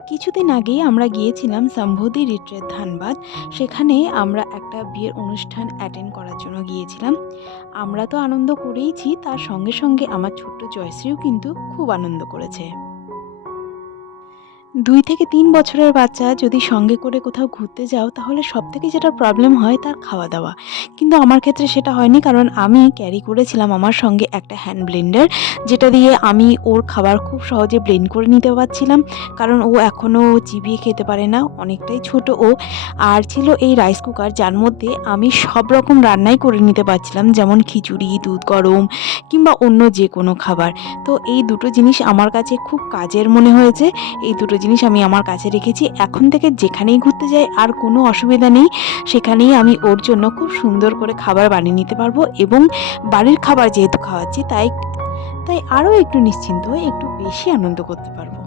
কিছুদিন আগেই আমরা গিয়েছিলাম সম্বোধি রিট্রিট ধানবাদ। সেখানে আমরা একটা বিয়ের অনুষ্ঠান অ্যাটেন্ড করার জন্য গিয়েছিলাম। আমরা তো আনন্দ করেইছি, তার সঙ্গে সঙ্গে আমার ছোট্ট জয়শ্রীও কিন্তু খুব আনন্দ করেছে। ২ থেকে ৩ বছরের বাচ্চা যদি সঙ্গে করে কোথাও ঘুরতে যাও, তাহলে সবথেকে যেটা প্রবলেম হয় তার খাওয়া-দাওয়া। কিন্তু আমার ক্ষেত্রে সেটা হয়নি, কারণ আমি ক্যারি করেছিলাম আমার সঙ্গে একটা হ্যান্ড ব্লেন্ডার, যেটা দিয়ে আমি ওর খাবার খুব সহজে ব্লেন্ড করে নিতে পারছিলাম। কারণ ও এখনও চিবিয়ে খেতে পারে না, অনেকটাই ছোট ও। আর ছিল এই রাইস কুকার, যার মধ্যে আমি সব রকম রান্নাই করে নিতে পারছিলাম, যেমন খিচুড়ি, দুধ গরম কিংবা অন্য যেকোনো খাবার। তো এই দুটো জিনিস আমার কাছে খুব কাজের মনে হয়েছে। এই দুটো জিনিস আমি আমার কাছে রেখেছি। এখন থেকে যেখানেই ঘুরতে যাই আর কোনো অসুবিধা নেই। সেখানেই আমি ওর জন্য খুব সুন্দর করে খাবার বানিয়ে নিতে পারবো, এবং বাড়ির খাবার যেহেতু খাওয়াচ্ছি, তাই তাই আরও একটু নিশ্চিন্ত হয়ে একটু বেশি আনন্দ করতে পারবো।